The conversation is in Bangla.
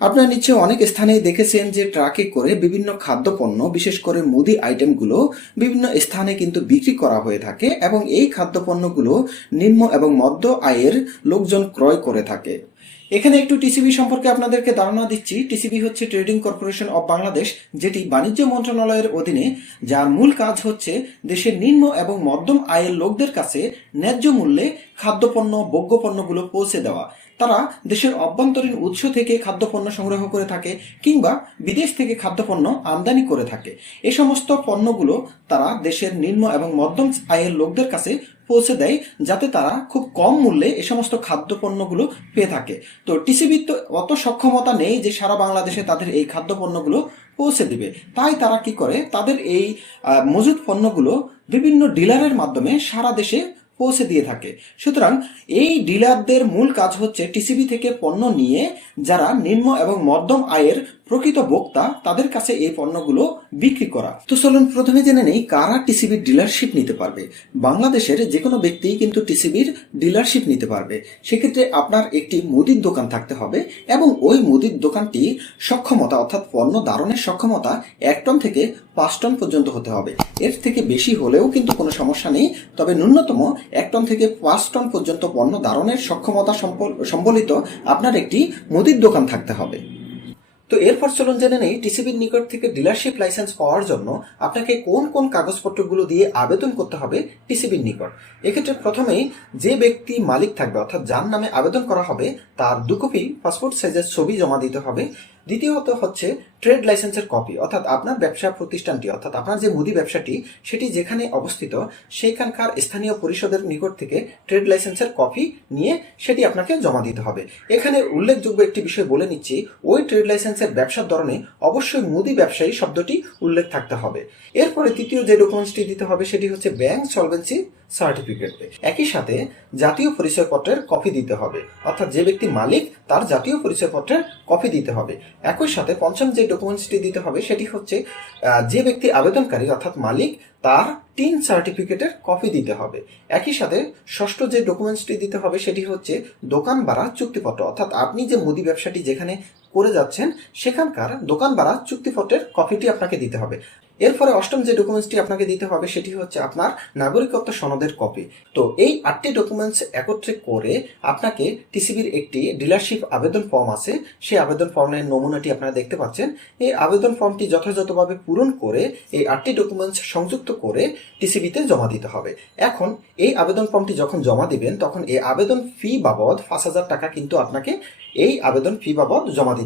আপনারা নিশ্চয়ই অনেক স্থানে দেখেছেন যে ট্রাকে করে বিভিন্ন খাদ্যপণ্য, বিশেষ করে মুদি আইটেমগুলো বিভিন্ন স্থানে কিন্তু বিক্রি করা হয়ে থাকে এবং এই খাদ্যপণ্যগুলো নিম্ন এবং মধ্য আয়ের লোকজন ক্রয় করে থাকে। এখানে একটু টিসিবি সম্পর্কে আপনাদেরকে ধারণা দিচ্ছি। টিসিবি হচ্ছে ট্রেডিং কর্পোরেশন অব বাংলাদেশ, যেটি বাণিজ্য মন্ত্রণালয়ের অধীনে, যার মূল কাজ হচ্ছে দেশের নিম্ন এবং মধ্যম আয়ের লোকদের কাছে ন্যায্য মূল্যে খাদ্যপণ্য ভোগ্যপণ্যগুলো পৌঁছে দেওয়া। তারা দেশের অভ্যন্তরীণ উৎস থেকে খাদ্যপণ্য সংগ্রহ করে থাকে কিংবা বিদেশ থেকে খাদ্যপণ্য আমদানি করে থাকে। এ সমস্ত পণ্যগুলো তারা দেশের নিম্ন এবং মধ্যম আয়ের লোকদের কাছে পৌঁছে দেয়, যাতে তারা খুব কম মূল্যে এ সমস্ত খাদ্যপণ্যগুলো পেয়ে থাকে। তো টিসিবির তো অত সক্ষমতা নেই যে সারা বাংলাদেশে তাদের এই খাদ্যপণ্যগুলো পৌঁছে দিবে। তাই তারা কি করে? তাদের এই মজুদ পণ্যগুলো বিভিন্ন ডিলারের মাধ্যমে সারা দেশে পৌঁছে দিয়ে থাকে। সুতরাং এই ডিলারদের মূল কাজ হচ্ছে টিসিবি থেকে পণ্য নিয়ে যারা নিম্ন এবং মধ্যম আয়ের প্রকৃত ভোক্তা তাদের কাছে এই পণ্যগুলো বিক্রি করা। তো চলুন প্রথমে জেনে নেই কারা টিসিবির ডিলারশিপ নিতে পারবে। বাংলাদেশের যে কোনো ব্যক্তি কিন্তু টিসিবির ডিলারশিপ নিতে পারবে। সেক্ষেত্রে আপনার একটি মুদির দোকান থাকতে হবে এবং ওই মুদির দোকানটি সক্ষমতা অর্থাৎ পণ্য ধারণের সক্ষমতা এক টন থেকে পাঁচ টন পর্যন্ত হতে হবে। এর থেকে বেশি হলেও কিন্তু কোনো সমস্যা নেই, তবে ন্যূনতম এক টন থেকে পাঁচ টন পর্যন্ত পণ্য ধারণের সক্ষমতা সম্বলিত আপনার একটি মুদির দোকান থাকতে হবে। তো এরপর চলুন জেনে নেই টিসিবির নিকট থেকে ডিলারশিপ লাইসেন্স পাওয়ার জন্য আপনাকে কোন কোন কাগজপত্রগুলো দিয়ে আবেদন করতে হবে টিসিবির নিকট। এক্ষেত্রে প্রথমেই যে ব্যক্তি মালিক থাকবে, অর্থাৎ যার নামে আবেদন করা হবে, তার দু কপি পাসপোর্ট সাইজের ছবি জমা দিতে হবে। দ্বিতীয়ত হচ্ছে ট্রেড লাইসেন্সের কপি, অর্থাৎ আপনার ব্যবসা প্রতিষ্ঠানটি, অর্থাৎ আপনার যে মুদি ব্যবসাটি, সেটি যেখানে অবস্থিত, সেইখানকার স্থানীয় পরিষদের নিকট থেকে ট্রেড লাইসেন্সের কপি নিয়ে সেটি আপনাকে জমা দিতে হবে। এখানে উল্লেখযোগ্য একটি বিষয় বলে নিচ্ছি, ওই ট্রেড লাইসেন্সের ব্যবসার ধরনে অবশ্যই মুদি ব্যবসায়ী শব্দটি উল্লেখ থাকতে হবে। এরপরে তৃতীয় যে ডকুমেন্টসটি দিতে হবে, সেটি হচ্ছে ব্যাংক সলভেন্সি সার্টিফিকেট। একই সাথে জাতীয় পরিচয়পত্রের কপি দিতে হবে, অর্থাৎ যে ব্যক্তি মালিক, তার জাতীয় পরিচয়পত্রের কপি দিতে হবে। একই সাথে পঞ্চম যে ডকুমেন্টসটি দিতে হবে, সেটি হচ্ছে যে ব্যক্তি আবেদনকারী, অর্থাৎ মালিক, তার তিন সার্টিফিকেটের কপি দিতে হবে। একই সাথে, ষষ্ঠ যে ডকুমেন্টসটি দিতে হবে, সেটি হচ্ছে দোকান ভাড়া চুক্তিপত্র। অর্থাৎ আপনি যে মুদি ব্যবসাটি যেখানে করে যাচ্ছেন, সেখানকার দোকান ভাড়া চুক্তিপত্রের কপিটি আপনাকে দিতে হবে। এরপরে অষ্টম যে ডকুমেন্টসটি আপনাকে দিতে হবে, সেটি হচ্ছে আপনার নাগরিকত্ব সনদের কপি তো এই আটটি ডকুমেন্টস একত্রে করে আপনাকে টিসিবির একটি ডিলারশিপ আবেদন ফর্ম আছে। সেই আবেদন ফর্মের নমুনাটি আপনারা দেখতে পাচ্ছেন। এই আবেদন ফর্মটি যথাযথভাবে পূরণ করে এই আটটি ডকুমেন্টস সংযুক্ত করে টিসিবিতে জমা দিতে হবে। এখন এই আবেদন ফর্মটি যখন জমা দিবেন, তখন এই আবেদন ফি বাবদ পাঁচ হাজার টাকা কিন্তু আপনাকে এই আবেদন ফি বাবদ জমা দিতে